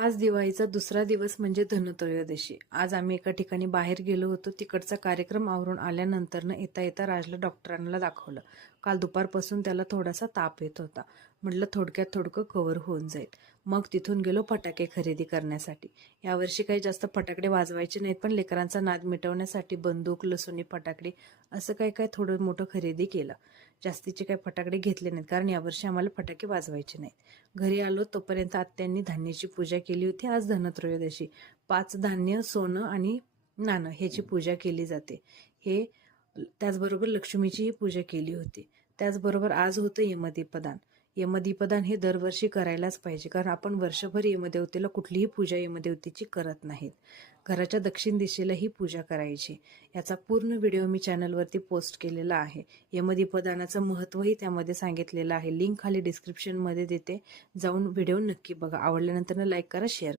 आज दिवाळीचा दुसरा दिवस म्हणजे धनत्रयोदशी. आज आम्ही एका ठिकाणी बाहेर गेलो होतो. तिकडचा कार्यक्रम आवरून आल्यानंतरनं येता येता राजला डॉक्टरांना दाखवलं. काल दुपारपासून त्याला थोडासा ताप येत होता. म्हटलं थोडक्यात थोडकं कव्हर होऊन जाईल. मग तिथून गेलो फटाके खरेदी करण्यासाठी. यावर्षी काही जास्त फटाकडे वाजवायचे नाहीत, पण लेकरांचा नाद मिटवण्यासाठी बंदूक, लसुनी फटाकडे असं काही काही थोडं मोठं खरेदी केलं. जास्तीचे काही फटाकडे घेतले नाहीत, कारण यावर्षी आम्हाला फटाके वाजवायचे नाहीत. घरी आलो तोपर्यंत आत्यांनी धान्याची पूजा केली होती. आज धनत्रयोदशी. 5 धान्य, सोनं आणि नाणं ह्याची पूजा केली जाते. हे त्याचबरोबर लक्ष्मीचीही पूजा केली होती. त्याचबरोबर आज होतं यमदीपदान. यमदीपदान हे दरवर्षी करायलाच पाहिजे, कारण आपण वर्षभर यमदेवतेला कुठलीही पूजा यमदेवतेची करत नाहीत. घराच्या दक्षिण दिशेला ही पूजा करायची. याचा पूर्ण व्हिडिओ मी चॅनलवरती पोस्ट केलेला आहे. यमदीपदानाचं महत्त्वही त्यामध्ये सांगितलेलं आहे. लिंक खाली डिस्क्रिप्शनमध्ये देते. जाऊन व्हिडिओ नक्की बघा. आवडल्यानंतर लाईक करा, शेअर